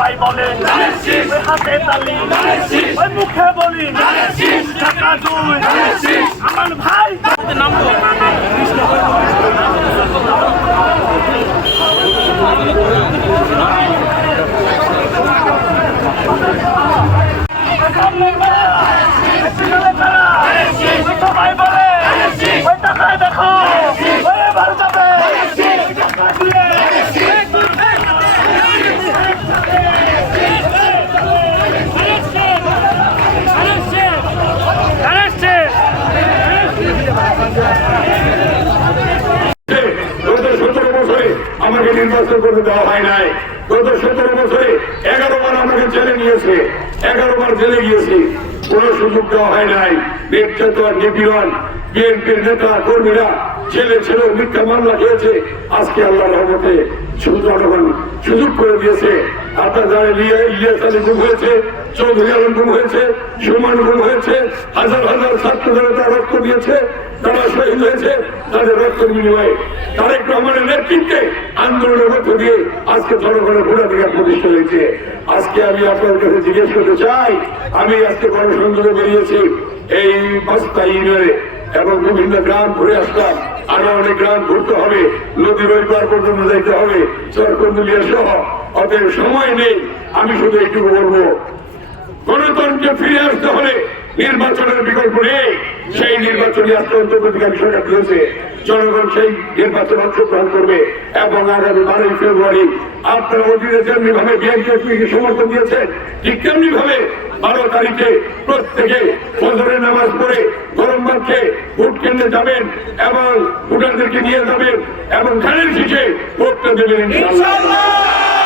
সবাই বলে ওই হাতে তালি ওই মুখে বলি টাকা দুই আমার ভাই নামবো সবাই বলে ওই টাকায় দেখো ওই এবার যাবে আমাকে নির্বাচন করতে দেওয়া হয় নাই। গত 17 বছরে 11 বার আমাকে জেলে নিয়েছে, 11 বার জেলে গিয়েছি, কোন সুযোগ দেওয়া হয় নাই। নির্যাতন নিপীড়ন, বিএনপির নেতা কর্মীরা জেলে ছিল, মিথ্যা মামলা খেয়েছে। আজকে আল্লাহর রহমতে জনগণ সুযোগ করে দিয়েছে। আপনার জানেন ইলিয়াস আলী গুম হয়েছে, চৌধুরী আলম গুম হয়েছে, সুমন গুম হয়েছে, হাজার হাজার ছাত্র জনতা রক্ত দিয়েছে, তারা শহীদ হয়েছে তাদের রক্ত বিনিময়ে। তারেক রহমানের নেতৃত্বে আন্দোলনের মধ্য দিয়ে আজকে জনগণের ভোটাধিকার প্রতিষ্ঠা হয়েছে। আজকে আমি আপনার কাছে জিজ্ঞেস করতে চাই, আমি আজকে গণসংযোগে বেরিয়েছি এই বাস্তা ইউনিয়নে এবং বিভিন্ন গ্রাম ঘুরে আসলাম, আরো অনেক গ্রাম ঘুরতে হবে, নদীর ওই পার পর্যন্ত যাইতে হবে, চরকন্দুলিয়া সহ। অতএব সময় নেই, আমি শুধু একটু বলবো, গণতন্ত্রে ফিরে আসতে হলে নির্বাচনের বিকল্প নেই। সেই নির্বাচনী আজকে অন্তর্বর্তীকালীন সরকার দিয়েছে, জনগণ সেই নির্বাচন অংশগ্রহণ করবে এবং আগামী 12 ফেব্রুয়ারি আপনারা অধীনে যেমনি ভাবে বিএনপিকে সমর্থন দিয়েছেন, ঠিক তেমনি ভাবে 12 তারিখে প্রত্যেকে ফজরের নামাজ পড়ে গরম ভাত খেয়ে ভোট কেন্দ্রে যাবেন এবং ভোটারদেরকে নিয়ে যাবেন এবং ধানের শীষে ভোটটা দেবেন ইনশাআল্লাহ।